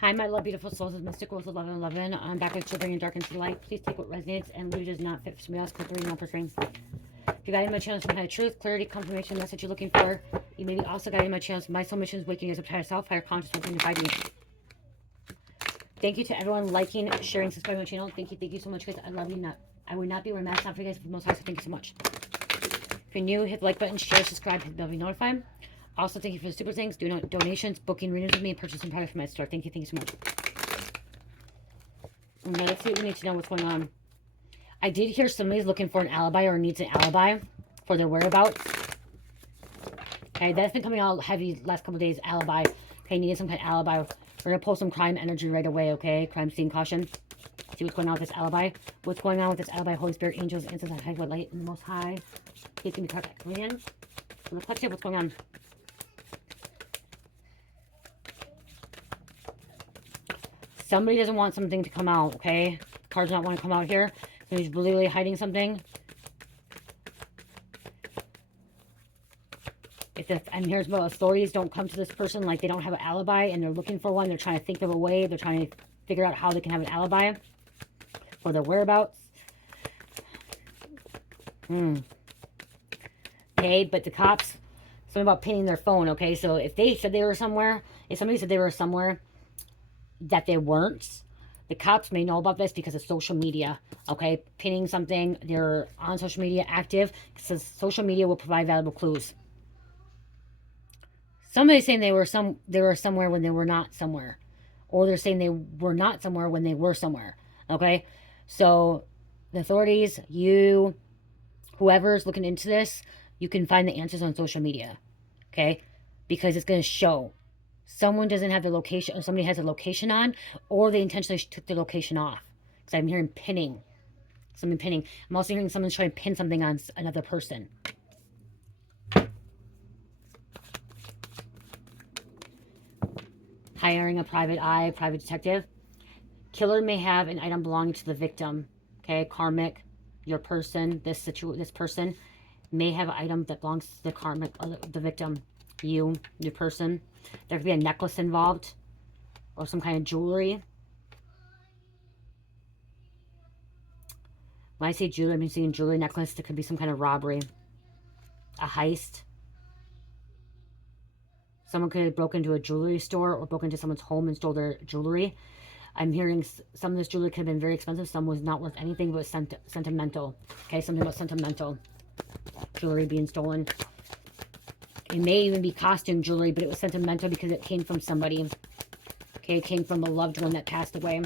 Hi, my love, beautiful souls of Mystical 1111. I'm back with Bringing Dark into Light. Please take what resonates and leave does not fit for somebody else. Click the reading on ring. If you got any my channels, some kind of truth, clarity, confirmation, message you're looking for. You may be also guiding my channels. My soul mission is waking us up to higher self, higher consciousness, and guiding you. Thank you to everyone liking, sharing, subscribing to my channel. Thank you so much, guys. I love you. I would not be where I'm at. Not for you guys, for the most high. So thank you so much. If you're new, hit the like button, share, subscribe, hit the bell to be notified. Also, thank you for the super things, doing donations, booking readings with me, and purchasing product from my store. Thank you so much. Now let's see what we need to know what's going on. I did hear somebody's looking for an alibi or needs an alibi for their whereabouts. Okay, that's been coming out heavy last couple days. Alibi. Okay, needed some kind of alibi. We're gonna pull some crime energy right away. Okay, crime scene caution. See what's going on with this alibi. What's going on with this alibi? Holy Spirit, angels, ancestors, high, what light, and the Most High. Please give me contact. Come in. Let's see what's going on. Somebody doesn't want something to come out, okay? Cards not want to come out here. He's really hiding something. And here's about authorities don't come to this person like they don't have an alibi and they're looking for one. They're trying to think of a way. They're trying to figure out how they can have an alibi for their whereabouts. Okay, but the cops, something about pinning their phone, okay? So if they said they were somewhere, if somebody said they were somewhere that they weren't, the cops may know about this because of social media, okay? Pinning something, they're on social media active, because social media will provide valuable clues. Somebody's saying they were somewhere when they were not somewhere, or they're saying they were not somewhere when they were somewhere, okay? So the authorities, you, whoever's looking into this, you can find the answers on social media, okay? Because it's going to show. Someone doesn't have the location, or somebody has a location on, or they intentionally took the location off. Because I'm hearing pinning. Someone pinning. I'm also hearing someone's trying to pin something on another person. Hiring a private eye, private detective. Killer may have an item belonging to the victim. Okay, karmic, your person, this person may have an item that belongs to the karmic, the victim, you, your person. There could be a necklace involved or some kind of jewelry. When I say jewelry, I'm seeing jewelry, necklace. There could be some kind of robbery, a heist. Someone could have broken into a jewelry store or broken into someone's home and stole their jewelry. I'm hearing some of this jewelry could have been very expensive. Some was not worth anything, but sentimental. Okay, something about sentimental jewelry being stolen. It may even be costume jewelry, but it was sentimental because it came from somebody. Okay, it came from a loved one that passed away.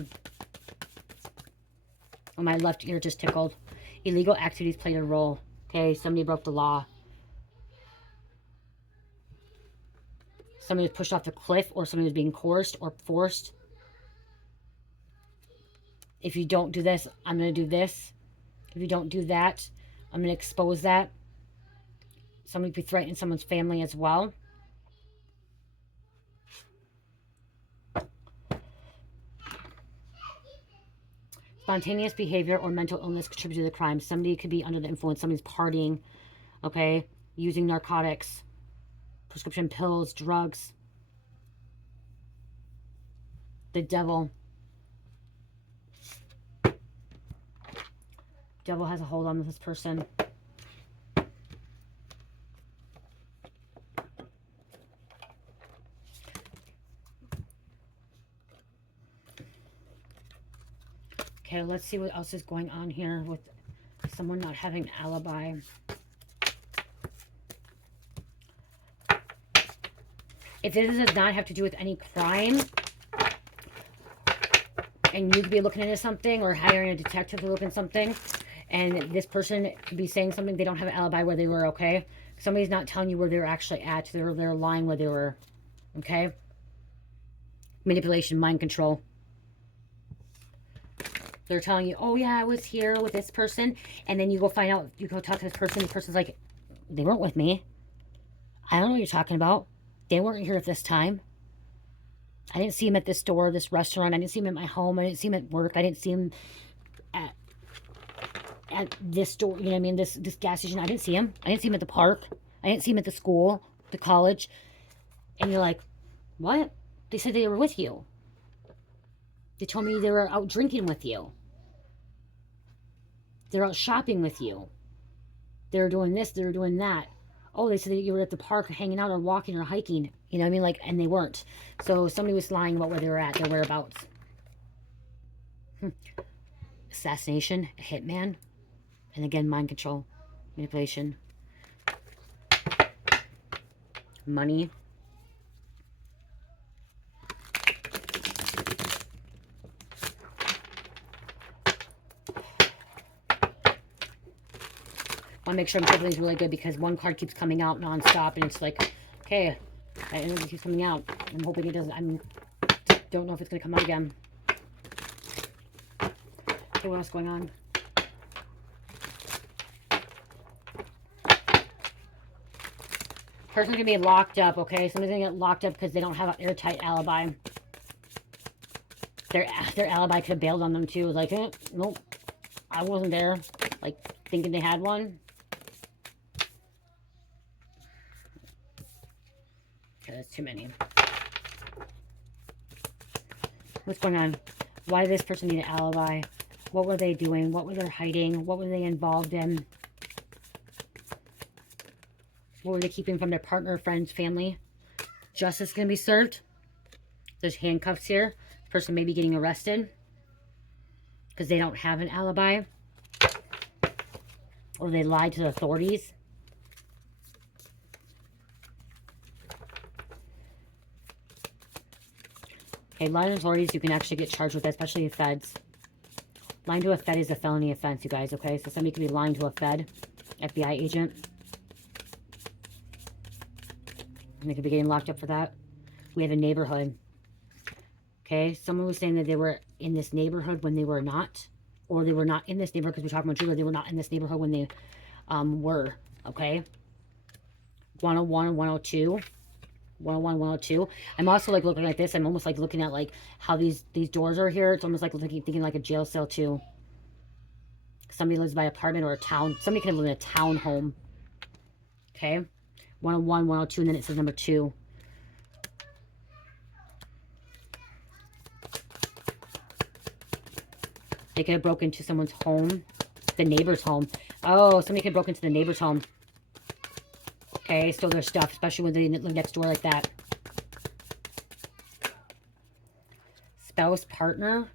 Oh, my left ear just tickled. Illegal activities played a role. Okay, somebody broke the law. Somebody was pushed off the cliff, or somebody was being coerced or forced. If you don't do this, I'm going to do this. If you don't do that, I'm going to expose that. Somebody could be threatening someone's family as well. Spontaneous behavior or mental illness contributed to the crime. Somebody could be under the influence. Somebody's partying, okay, using narcotics, prescription pills, drugs. The devil. Devil has a hold on this person. Okay, let's see what else is going on here with someone not having an alibi. If this does not have to do with any crime, and you could be looking into something or hiring a detective to look into something, and this person could be saying something, they don't have an alibi where they were, okay? Somebody's not telling you where they're actually at. They're lying where they were, okay? Manipulation, mind control. They're telling you, oh yeah, I was here with this person. And then you go find out, you go talk to this person. The person's like, they weren't with me. I don't know what you're talking about. They weren't here at this time. I didn't see him at this store, this restaurant. I didn't see him at my home. I didn't see him at work. I didn't see him at this store. You know what I mean? This gas station. I didn't see him. I didn't see him at the park. I didn't see him at the school, the college. And you're like, what? They said they were with you. They told me they were out drinking with you. They're out shopping with you. They were doing this, they were doing that. Oh, they said that you were at the park hanging out or walking or hiking. You know what I mean? Like, and they weren't. So somebody was lying about where they were at, their whereabouts. Assassination, a hitman, and again, mind control, manipulation, money. I want to make sure everything's really good because one card keeps coming out nonstop, and it's like, okay, it keeps coming out. I'm hoping it doesn't. I don't know if it's going to come out again. Okay, what else is going on? Person's going to be locked up, okay? Somebody's going to get locked up because they don't have an airtight alibi. Their alibi could have bailed on them, too. Like, nope, I wasn't there. Like, thinking they had one. Okay, that's too many. What's going on? Why did this person need an alibi? What were they doing? What were they hiding? What were they involved in? What were they keeping from their partner, friends, family? Justice is going to be served. There's handcuffs here. This person may be getting arrested because they don't have an alibi. Or they lied to the authorities. Okay, lying to authorities, you can actually get charged with that, especially the feds. Lying to a fed is a felony offense, you guys, okay? So somebody could be lying to a fed, FBI agent. And they could be getting locked up for that. We have a neighborhood. Okay, someone was saying that they were in this neighborhood when they were not. Or they were not in this neighborhood, because we're talking about jewelry. They were not in this neighborhood when they were, okay? 101 and 102. 101, 102. I'm also like looking at this. I'm almost like looking at like how these doors are here. It's almost like thinking like a jail cell too. Somebody lives by apartment or a town. Somebody can live in a town home. Okay. 101, 102, and then it says number 2. They could have broken into someone's home. The neighbor's home. Oh, somebody could have broken into the neighbor's home. Okay, stole their stuff, especially when they live next door like that. Spouse, partner.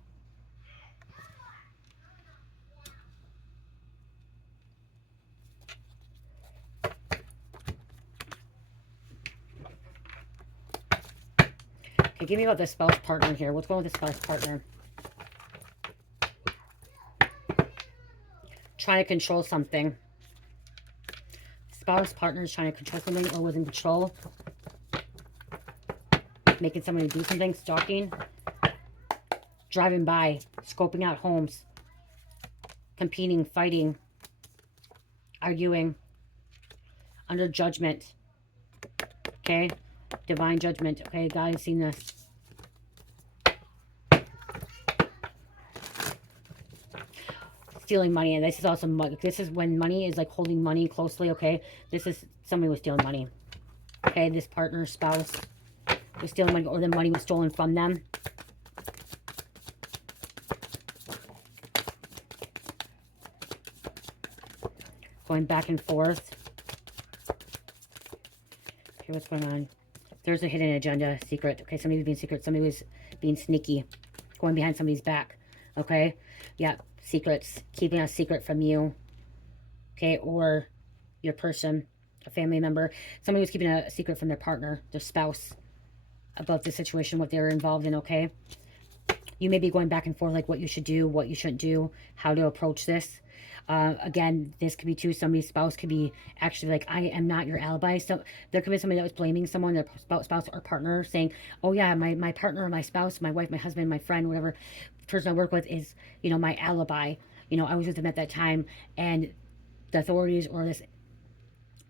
Okay, give me about the spouse partner here. What's going on with the spouse partner? Trying to control something. Spouse partner is trying to control something or was in control. Making somebody do something. Stalking. Driving by. Scoping out homes. Competing. Fighting. Arguing. Under judgment. Okay. Divine judgment. Okay, God has seen this. Stealing money, and this is also money. This is when money is like holding money closely, okay? This is somebody was stealing money. Okay, this partner, spouse was stealing money, or the money was stolen from them. Going back and forth. Okay, what's going on? There's a hidden agenda, secret. Okay, somebody was being secret. Somebody was being sneaky. Going behind somebody's back. Okay? Yeah, secrets. Keeping a secret from you. Okay, or your person, a family member. Somebody was keeping a secret from their partner, their spouse, about the situation, what they're involved in, okay? You may be going back and forth, like what you should do, what you shouldn't do, how to approach this. Again, this could be too, somebody's spouse could be actually like, I am not your alibi. So there could be somebody that was blaming someone, their spouse or partner, saying, oh yeah, my partner or my spouse, my wife, my husband, my friend, whatever person I work with is, you know, my alibi. You know, I was with them at that time, and the authorities or this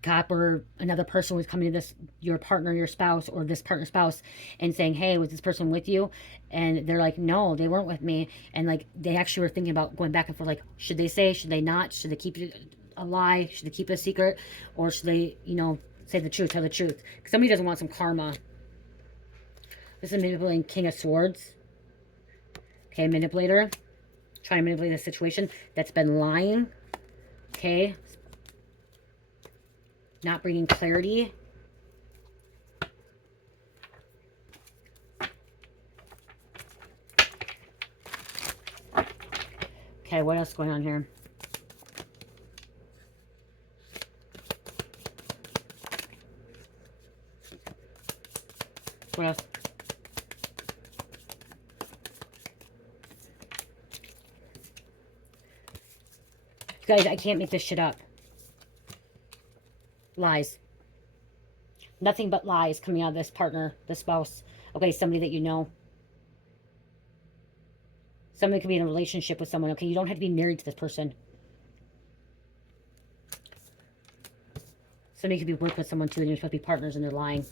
cop or another person was coming to this, your partner, your spouse, or this partner spouse, and saying, hey, was this person with you? And they're like, no, they weren't with me. And like, they actually were thinking about going back and forth, like, should they say, should they not? Should they keep it a lie? Should they keep it a secret? Or should they, you know, say the truth, tell the truth? Because somebody doesn't want some karma. This is manipulating King of Swords. Okay, manipulator. Trying to manipulate the situation. That's been lying. Okay. Not bringing clarity. Okay, what else is going on here? What else? Guys, I can't make this shit up. Lies. Nothing but lies coming out of this partner, the spouse. Okay, somebody that you know. Somebody could be in a relationship with someone. Okay, you don't have to be married to this person. Somebody could be working with someone too, and you're supposed to be partners, and they're lying.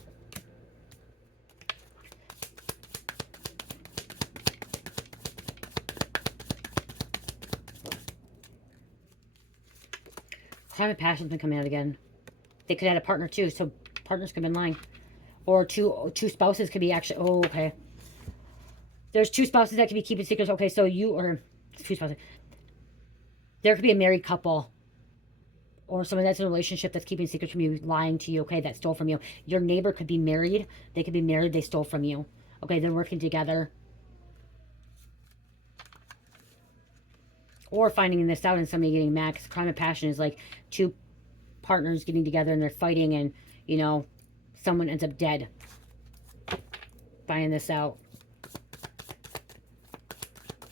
Crime of passion's been coming out again. They could have had a partner too, so partners could have been lying. Or two spouses could be actually... Oh, okay. There's two spouses that could be keeping secrets. Okay, so you or... Two spouses. There could be a married couple. Or someone that's in a relationship that's keeping secrets from you, lying to you, okay, that stole from you. Your neighbor could be married. They could be married, they stole from you. Okay, they're working together. Or finding this out and somebody getting mad. Because crime of passion is like two partners getting together and they're fighting and, you know, someone ends up dead. Finding this out.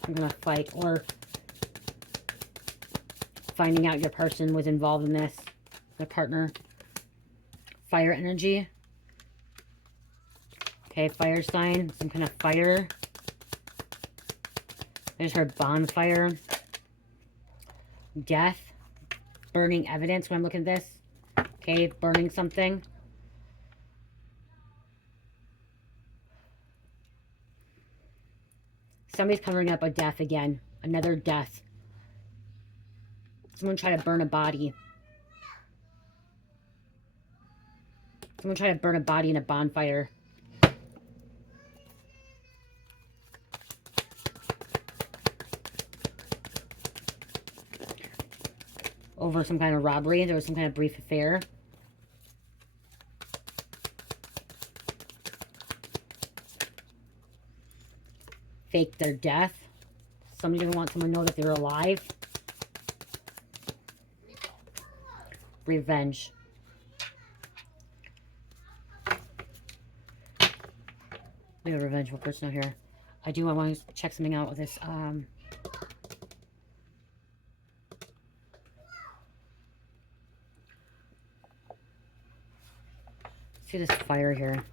I'm going to fight. Or finding out your person was involved in this. Their partner. Fire energy. Okay, fire sign. Some kind of fire. There's her bonfire. Death. Burning evidence when I'm looking at this. Okay, burning something. Somebody's covering up a death again. Another death. Someone tried to burn a body. Someone tried to burn a body in a bonfire. Over some kind of robbery. There was some kind of brief affair. Fake their death. Somebody didn't want someone to know that they were alive. Revenge. We have a revengeful person out here. I want to check something out with this. See this fire here.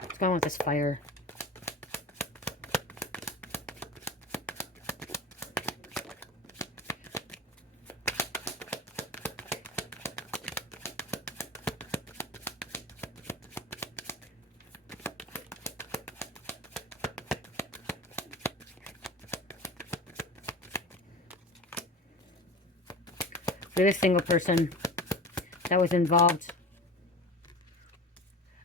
What's going on with this fire? For this single person that was involved.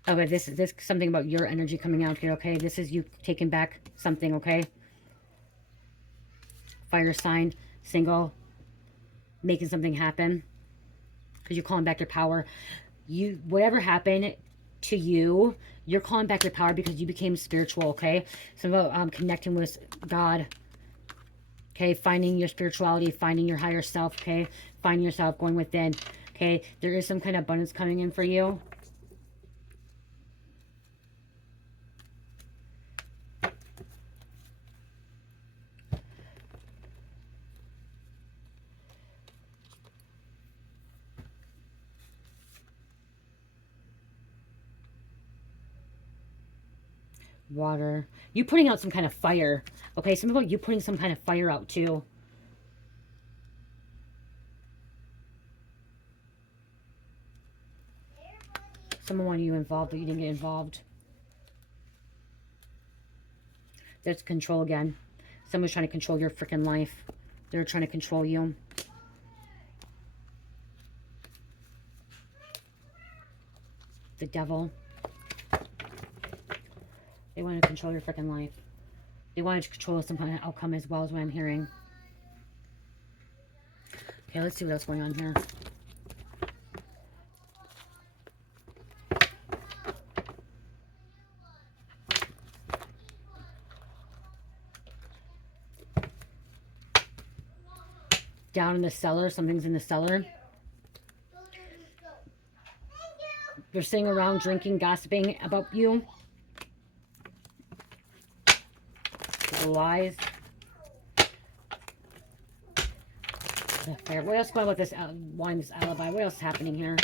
Okay, this is something about your energy coming out here, okay? This is you taking back something, okay? Fire sign, single, making something happen. Because you're calling back your power. Whatever happened to you, you're calling back your power because you became spiritual, okay? So about connecting with God. Okay, finding your spirituality, finding your higher self, okay? Finding yourself, going within, okay? There is some kind of abundance coming in for you. Water. You putting out some kind of fire. Okay, some about you putting some kind of fire out too. Someone wanted you involved, but you didn't get involved. There's control again. Someone's trying to control your freaking life. They're trying to control you. The Devil. They want to control your freaking life. They want to control some kind of outcome as well, as what I'm hearing. Okay, let's see what else is going on here. Down in the cellar. Something's in the cellar. They're sitting around drinking, gossiping about you. The lies. What else going on with this one's alibi? What else is happening here?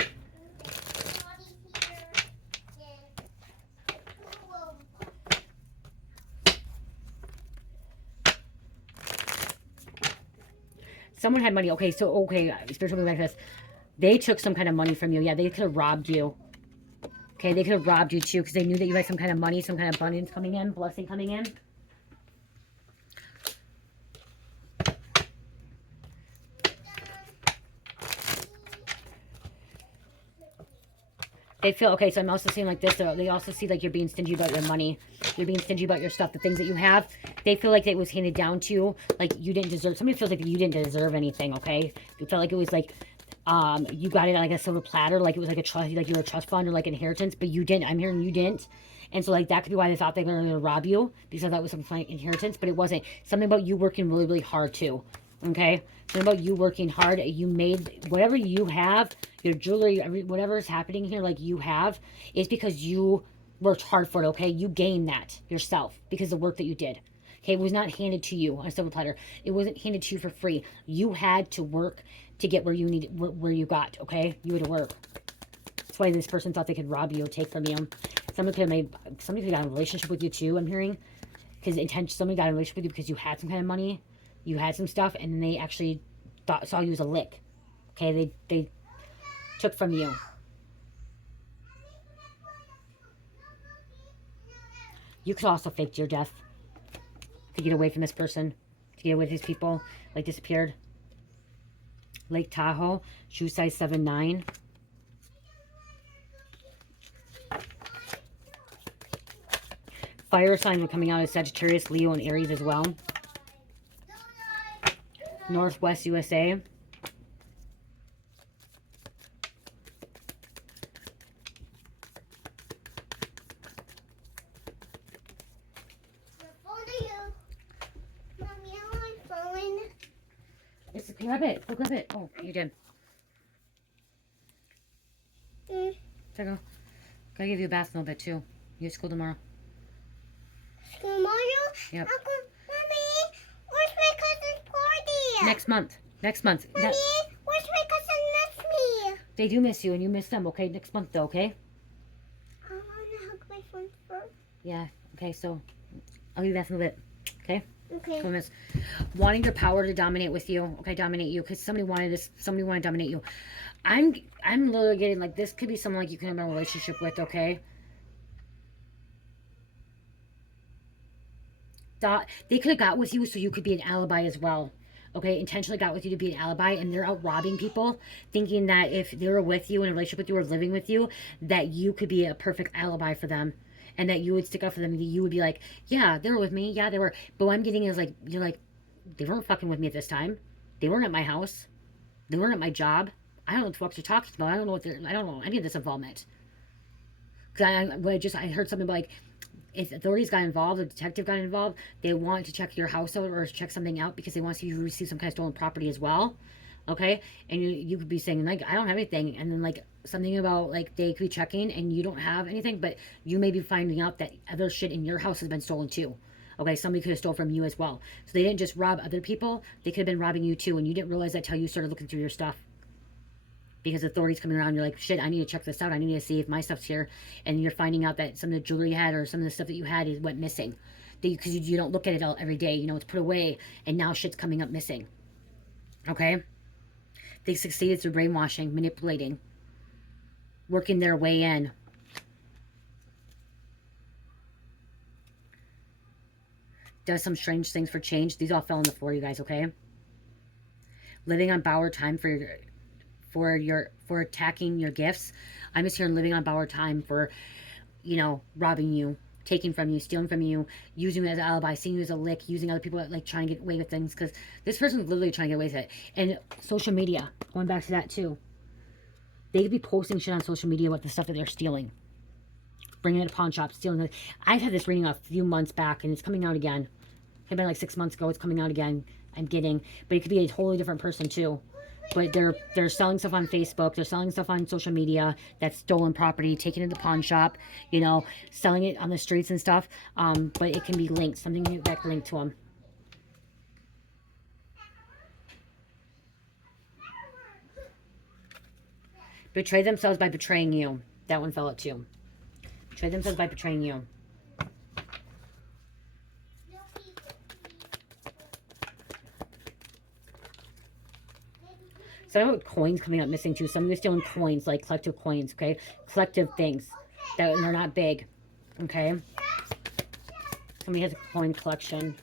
Someone had money. Okay, so, okay, spiritual being like this. They took some kind of money from you. Yeah, they could have robbed you. Okay, they could have robbed you too because they knew that you had some kind of money, some kind of abundance coming in, blessing coming in. They feel, okay, so I'm also seeing like this, though. They also see like you're being stingy about your money. You're being stingy about your stuff, the things that you have. They feel like it was handed down to you, like you didn't deserve. Somebody feels like you didn't deserve anything, okay? You felt like it was like, you got it on like a silver platter, like it was like a trust, like you were a trust fund or like inheritance, but you didn't. I'm hearing you didn't. And so like that could be why they thought they were going to rob you, because that was some kind of inheritance, but it wasn't. Something about you working really, really hard too. Okay, something about you working hard. You made whatever you have, your jewelry, whatever is happening here, like you have, is because you worked hard for it. Okay, you gained that yourself because of the work that you did. Okay, it was not handed to you on a silver platter. It wasn't handed to you for free. You had to work to get where you needed, where you got. Okay, you had to work. That's why this person thought they could rob you or take from you. Somebody could have got in a relationship with you too. I'm hearing, because somebody got in a relationship with you because you had some kind of money. You had some stuff, and then they actually saw you as a lick. Okay, they took from you. You could also fake your death to get away from this person, to get away from these people, like disappeared. Lake Tahoe, shoe size 7'9". Fire signs were coming out as Sagittarius, Leo, and Aries as well. Northwest USA. Grab it. Go grab it. Oh, you did. There you go. Gotta give you a bath in a little bit too. You have school tomorrow. School tomorrow? Yep. Mommy, where's my cousin's party? Next month. Next month. Mommy, where's my cousin miss me? They do miss you and you miss them, okay? Next month though, okay? I want to hug my friend first. Yeah, okay, so I'll give you a bath in a little bit, okay? Okay. So miss. Wanting your power to dominate with you, okay? Dominate you, because somebody wanted to dominate you. I'm literally getting like this could be someone like you can have a relationship with, okay? They could have got with you so you could be an alibi as well. Okay, intentionally got with you to be an alibi, and they're out robbing people, thinking that if they were with you in a relationship with you or living with you, that you could be a perfect alibi for them, and that you would stick up for them, and you would be like, yeah, they were with me, yeah, they were. But what I'm getting is like, you're like, they weren't fucking with me at this time. They weren't at my house. They weren't at my job. I don't know what the fuck you're talking about. I don't know any of this involvement. Because I heard something like, if authorities got involved, a detective got involved, they want to check your house out or check something out because they want to see if you receive some kind of stolen property as well. Okay? And you could be saying, like, I don't have anything. And then, like, something about, like, they could be checking and you don't have anything, but you may be finding out that other shit in your house has been stolen too. Okay? Somebody could have stolen from you as well. So they didn't just rob other people. They could have been robbing you too. And you didn't realize that till you started looking through your stuff. Because authorities coming around, you're like, shit, I need to check this out. I need to see if my stuff's here. And you're finding out that some of the jewelry you had or some of the stuff that you had went missing. Because you don't look at it all every day. You know, it's put away. And now shit's coming up missing. Okay? They succeeded through brainwashing, manipulating, working their way in. Does some strange things for change. These all fell on the floor, you guys, okay? Living on borrowed time for attacking your gifts. I'm just here living on borrowed time for, you know, robbing you, taking from you, stealing from you, using you as an alibi, seeing you as a lick, using other people like trying to get away with things, because this person's literally trying to get away with it. And social media, going back to that too, they could be posting shit on social media about the stuff that they're stealing, bringing it to pawn shops, stealing it. I've had this reading a few months back, and it's coming out again. It had been like 6 months ago. It's coming out again. I'm getting, but it could be a totally different person too. But they're selling stuff on Facebook. They're selling stuff on social media. That's stolen property, taking it to the pawn shop, you know, selling it on the streets and stuff. But it can be linked, something that can link to them. Betray themselves by betraying you. That one fell out too. Betray themselves by betraying you. Some of coins coming up missing too. Some of you stealing coins, like collective coins, okay? Collective things. That they're not big. Okay? Somebody has a coin collection.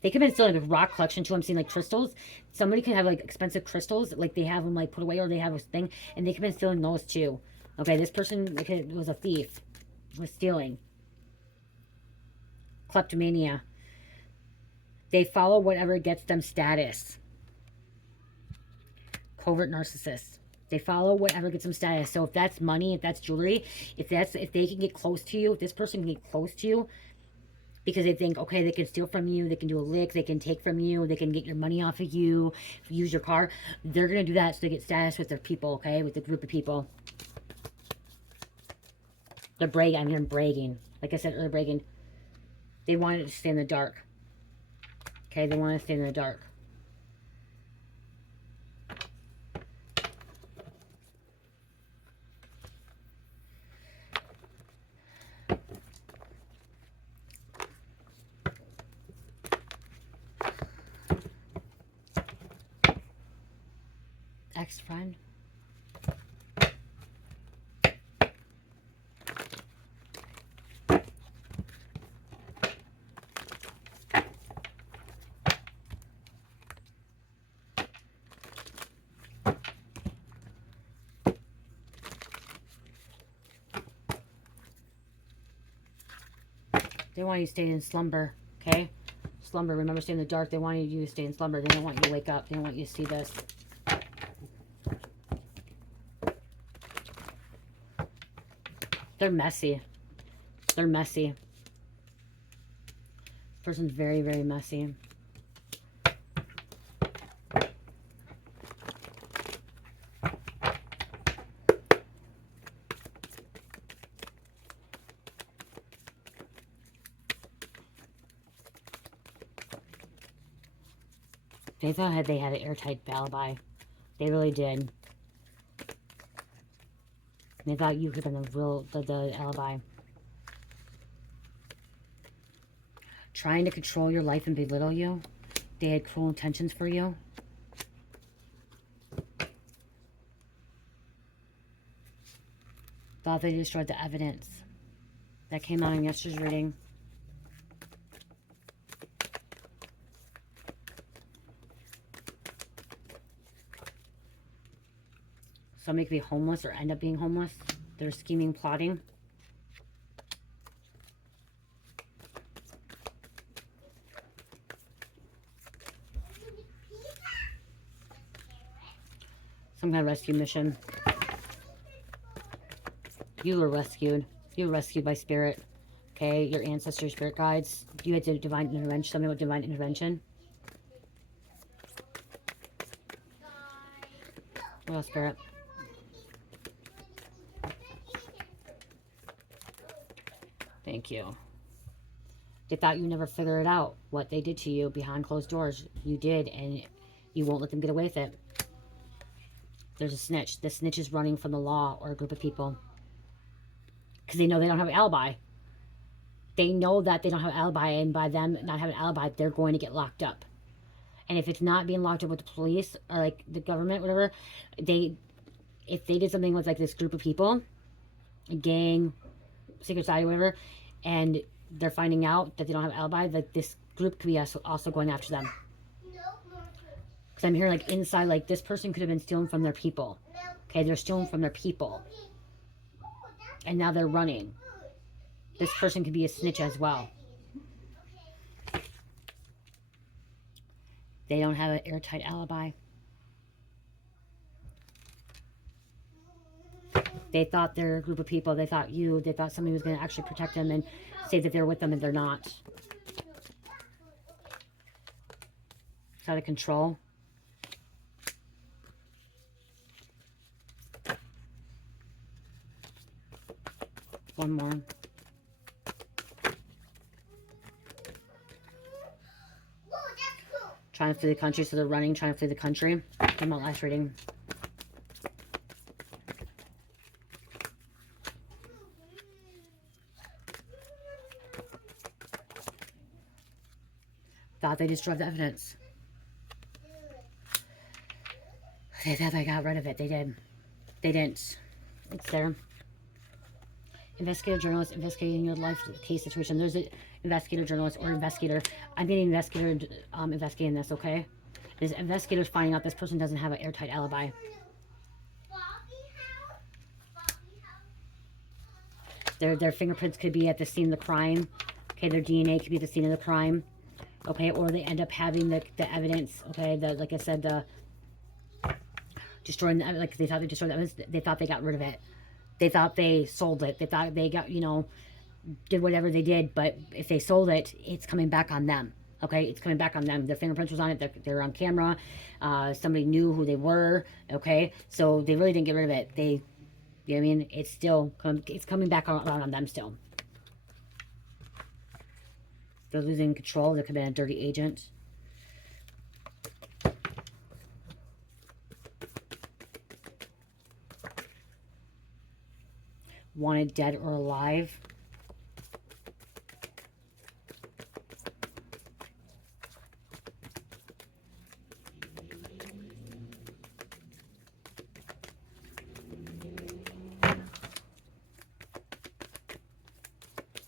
They could have been stealing a rock collection too. I'm seeing like crystals. Somebody can have like expensive crystals, like they have them like put away, or they have a thing, and they could have been stealing those too. Okay, this person was a thief. Was stealing. Kleptomania. They follow whatever gets them status. Covert narcissists. They follow whatever gets them status. So if that's money, if that's jewelry, if they can get close to you, if this person can get close to you because they think, okay, they can steal from you, they can do a lick, they can take from you, they can get your money off of you, use your car, they're going to do that so they get status with their people, okay, with the group of people. They're bragging. I'm hearing bragging. Like I said earlier, bragging. They wanted to stay in the dark. Okay, they want to stay in the dark. Ex-friend. They want you to stay in slumber, okay? Slumber. Remember, stay in the dark. They want you to stay in slumber. They don't want you to wake up. They don't want you to see this. They're messy. They're messy. This person's very, very messy. They thought they had an airtight alibi. They really did. They thought you could have been the alibi. Trying to control your life and belittle you. They had cruel intentions for you. Thought they destroyed the evidence. That came out in yesterday's reading. Somebody could be homeless or end up being homeless. They're scheming, plotting. Some kind of rescue mission. You were rescued. You were rescued by spirit. Okay, your ancestors, spirit guides. You had to divine intervention. Something about divine intervention. What else, spirit? Thank you. They thought you never figure it out. What they did to you behind closed doors. You did, and you won't let them get away with it. There's a snitch. The snitch is running from the law or a group of people. Because they know they don't have an alibi. They know that they don't have an alibi, and by them not having an alibi, they're going to get locked up. And if it's not being locked up with the police or like the government, whatever, if they did something with like this group of people, a gang, secret society, whatever, and they're finding out that they don't have an alibi, that this group could be also going after them. Because I'm hearing like inside, like this person could have been stealing from their people. Okay, they're stealing from their people. And now they're running. This person could be a snitch as well. They don't have an airtight alibi. They thought they're a group of people. They thought they thought somebody was going to actually protect them and say that they're with them, and they're not. It's out of control. One more. Trying to flee the country, so they're running, trying to flee the country. I'm not last reading. Thought they destroyed the evidence. They thought they got rid of it. They did. They didn't. It's there. Investigator, journalist, investigating your life case situation. There's an investigator, journalist, or investigator. I'm getting investigator investigating this, okay? This investigator's finding out this person doesn't have an airtight alibi. Their fingerprints could be at the scene of the crime. Okay, their DNA could be at the scene of the crime. Okay, or they end up having the evidence. Okay, like I said, the destroying the, like they thought they destroyed the evidence. They thought they got rid of it. They thought they sold it. They thought they got, you know, did whatever they did. But if they sold it, it's coming back on them. Okay, it's coming back on them. Their fingerprints was on it. They're on camera. Somebody knew who they were. Okay, so they really didn't get rid of it. They, you know what I mean? It's still, it's coming back around on them still. They're losing control. There could have been a dirty agent. Wanted dead or alive.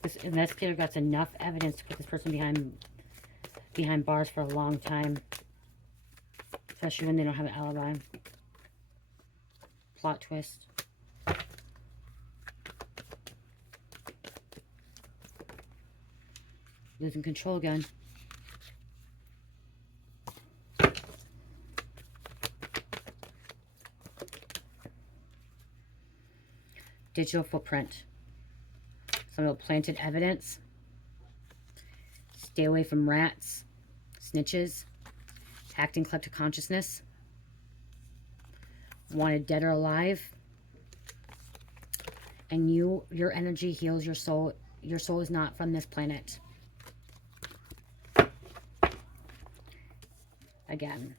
This investigator got enough evidence to put this person behind bars for a long time. Especially when they don't have an alibi. Plot twist. Losing control again. Digital footprint. Some planted evidence. Stay away from rats. Snitches. Hacked and collected consciousness. Wanted dead or alive. And your energy heals your soul. Your soul is not from this planet. Again.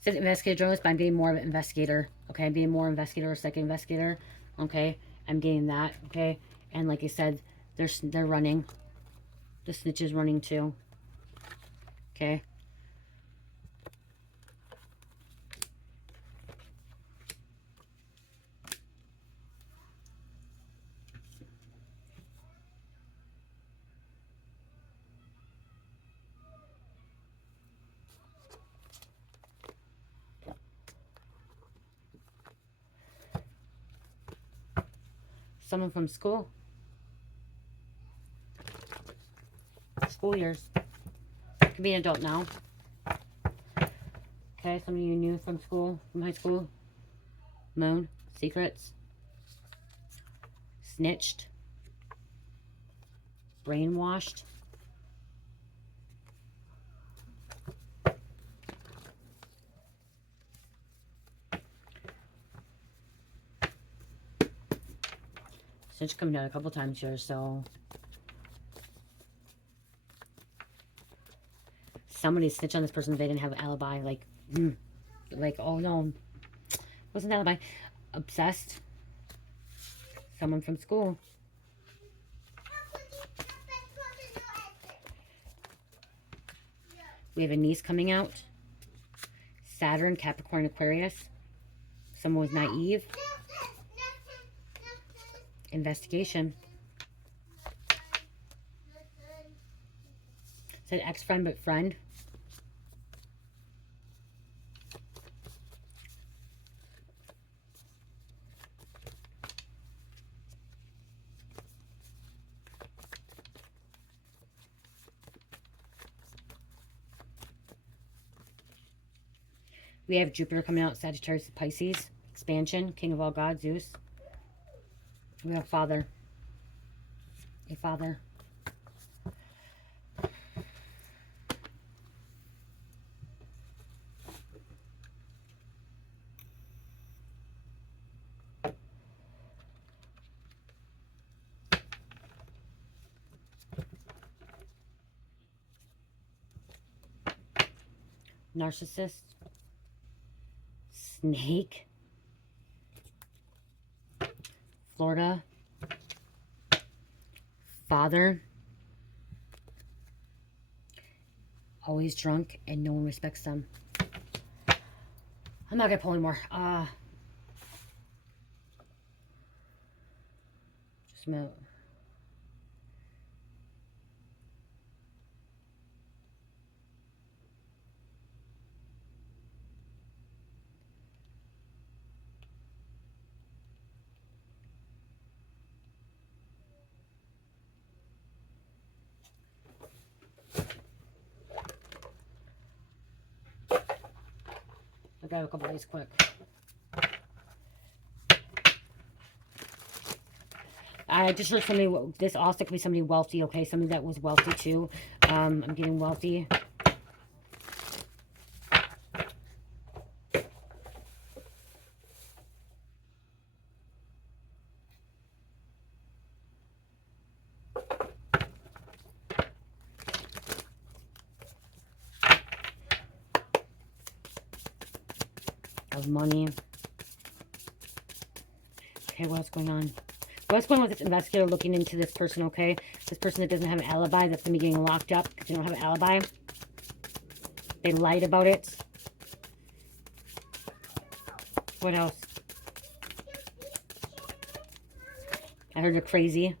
Said investigator, journalist, but I'm getting more of an investigator. Okay, I'm getting more investigator or second investigator. Okay, I'm getting that. Okay, and like I said, they're running. The snitch is running too. Okay. Someone from school. School years. Could be an adult now. Okay, some of you knew from school, from high school. Moon, secrets. Snitched. Brainwashed. Snitch coming down a couple times here, so somebody snitched on this person. They didn't have an alibi. Like, oh no, wasn't an alibi. Obsessed. Someone from school. We have a niece coming out. Saturn, Capricorn, Aquarius. Someone was naive. Investigation. Said ex-friend but friend. We have Jupiter coming out, Sagittarius, Pisces, expansion, king of all gods, Zeus. We have father. A father. Narcissist. Snake. Florida. Father. Always drunk and no one respects them. I'm not gonna pull anymore. Just a minute. I'll grab a couple of these quick. I just heard somebody, this also could be somebody wealthy, okay? Somebody that was wealthy too. I'm getting wealthy. Of money. Okay, what's going on? What's going on with this investigator looking into this person, okay? This person that doesn't have an alibi, that's going to be getting locked up because they don't have an alibi. They lied about it. What else? I heard they're crazy.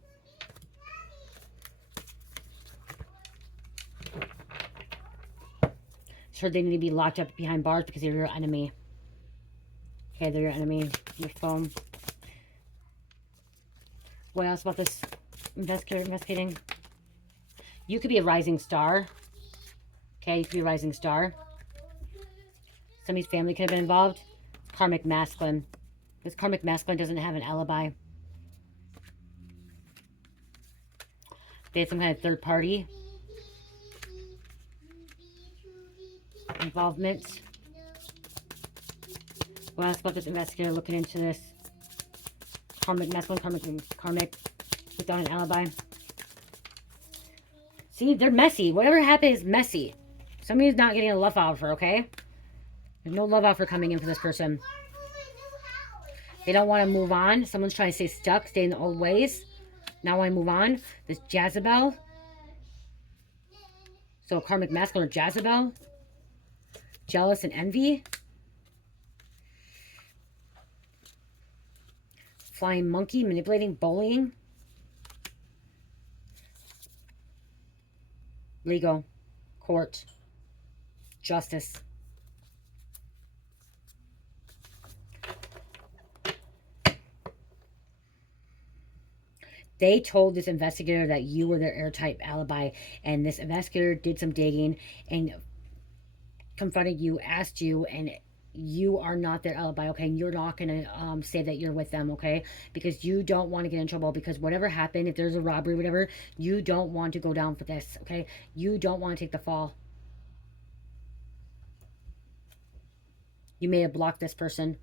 I heard they need to be locked up behind bars because they're your enemy. Okay, they're your enemy. Your phone. What else about this investigating? You could be a rising star. Okay, you could be a rising star. Somebody's family could have been involved. Karmic masculine. This karmic masculine doesn't have an alibi. They had some kind of third party involvement. What else about this investigator looking into this? Karmic masculine, karmic without an alibi. See, they're messy. Whatever happened is messy. Somebody's not getting a love offer, okay? There's no love offer coming in for this person. They don't want to move on. Someone's trying to stay stuck, stay in the old ways. Now I move on. This Jezebel. So karmic masculine or Jezebel. Jealous and envy. Flying monkey, manipulating, bullying. Legal. Court. Justice. They told this investigator that you were their airtight alibi, and this investigator did some digging and confronted you, asked you, and you are not their alibi, okay? You're not going to say that you're with them, okay? Because you don't want to get in trouble, because whatever happened, if there's a robbery, whatever, you don't want to go down for this, okay? You don't want to take the fall. You may have blocked this person,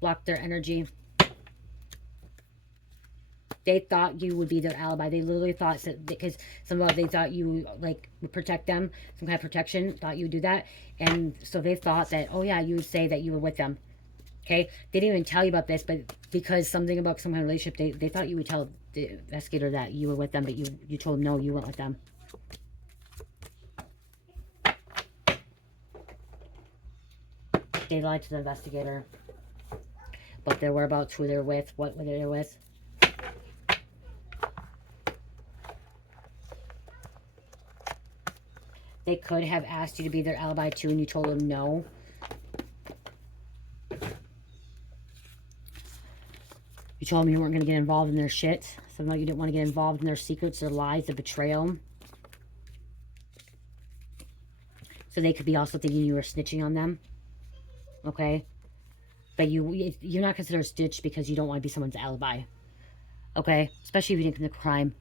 blocked their energy. They thought you would be their alibi. They literally thought that, because somehow they thought you like would protect them, some kind of protection, thought you would do that. And so they thought that, oh yeah, you would say that you were with them. Okay? They didn't even tell you about this, but because something about some kind of relationship, they thought you would tell the investigator that you were with them, but you told them no, you weren't with them. They lied to the investigator. But their whereabouts, who they're with, what they're with. They could have asked you to be their alibi too, and you told them no. You told them you weren't going to get involved in their shit. Somehow you didn't want to get involved in their secrets, their lies, their betrayal. So they could be also thinking you were snitching on them. okay? But you're not considered snitch because you don't want to be someone's alibi, okay? Especially if you didn't commit a crime.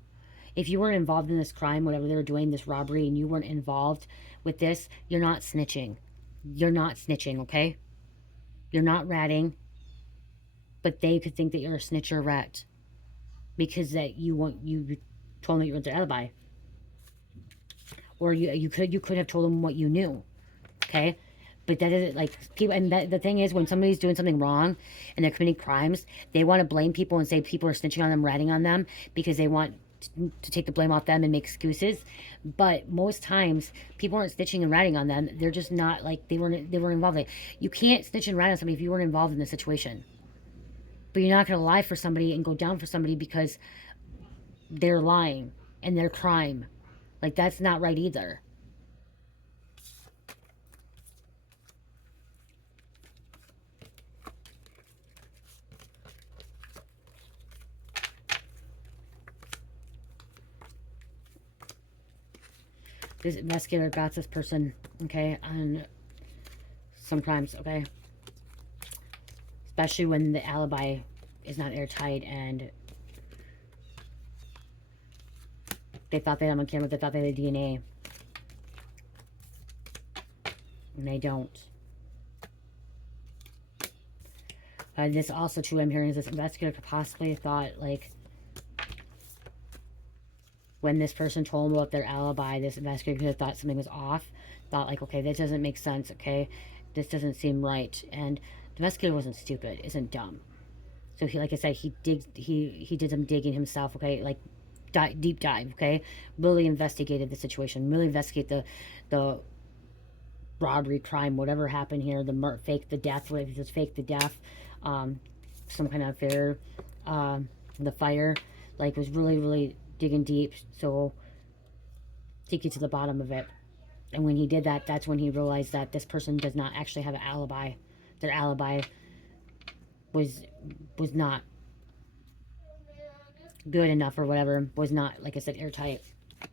If you weren't involved in this crime, whatever they were doing, this robbery, and you weren't involved with this, you're not snitching. You're not snitching, okay? You're not ratting, but they could think that you're a snitch or a rat because that you told them that you were their alibi, or you could have told them what you knew, okay? But that isn't like people. And the thing is, when somebody's doing something wrong and they're committing crimes, they want to blame people and say people are snitching on them, ratting on them because they want to take the blame off them and make excuses. But most times people aren't snitching and ratting on them. They're just not like they weren't involved. Like, you can't snitch and rat on somebody if you weren't involved in the situation. But you're not going to lie for somebody and go down for somebody because they're lying and they're crime. Like, that's not right either. This investigator got this person, okay, on some crimes, okay? Especially when the alibi is not airtight and they thought they had them on camera, they thought they had DNA. And they don't. This also, too, I'm hearing is this investigator could possibly have thought, like, when this person told them about their alibi, this investigator could have thought something was off. Thought, like, okay, this doesn't make sense, okay? This doesn't seem right. And the investigator wasn't stupid, isn't dumb. So he, like I said, he did some digging himself, okay? Like, deep dive, okay? Really investigated the situation. Really investigate the robbery, crime, whatever happened here. Fake the death, whether he just faked the death, some kind of affair, the fire. Like, was really digging deep, so take you to the bottom of it. And when he did that, that's when he realized that this person does not actually have an alibi. Their alibi was not good enough or whatever. Was not, like I said, airtight.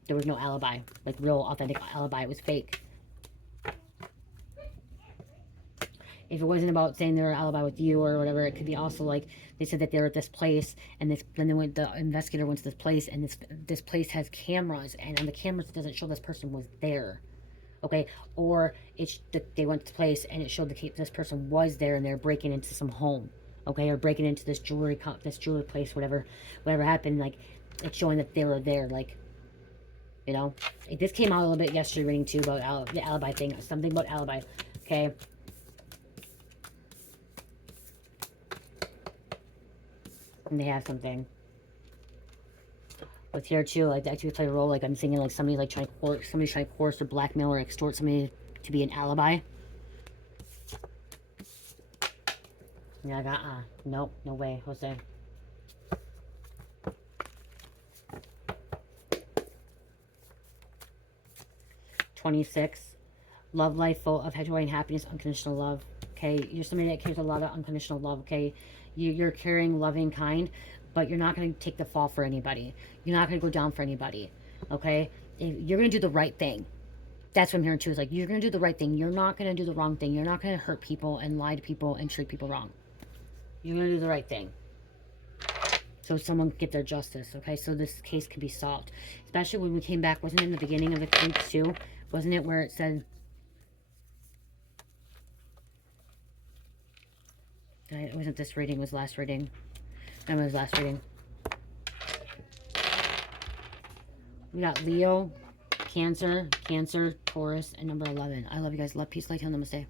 There was no alibi, like real authentic alibi. It was fake. If it wasn't about saying their alibi with you or whatever, it could be also like they said that they were at this place, and then the investigator went to this place, and this place has cameras, and on the cameras it doesn't show this person was there, okay? Or they went to the place and it showed this person was there, and they're breaking into some home, okay, or breaking into this jewelry place, whatever happened. Like, it's showing that they were there, like, you know. This came out a little bit yesterday reading too about the alibi thing, something about alibi, okay. And they have something. With here too, like, that actually play a role. Like, I'm thinking like somebody's trying to coerce or blackmail or extort somebody to be an alibi. Yeah, nope, no way, Jose. $26. Love life full of joy and happiness, unconditional love. Okay, you're somebody that carries a lot of unconditional love. Okay, you're caring, loving, kind, but you're not going to take the fall for anybody. You're not going to go down for anybody. Okay, you're going to do the right thing. That's what I'm hearing too. Is like, you're going to do the right thing. You're not going to do the wrong thing. You're not going to hurt people and lie to people and treat people wrong. You're going to do the right thing, so someone can get their justice. Okay, so this case can be solved. Especially when we came back, wasn't it in the beginning of the case too? Wasn't it where it said, it wasn't this reading, it was last reading. That was last reading. We got Leo, Cancer, Taurus, and number 11. I love you guys. Love, peace, light, heal, namaste.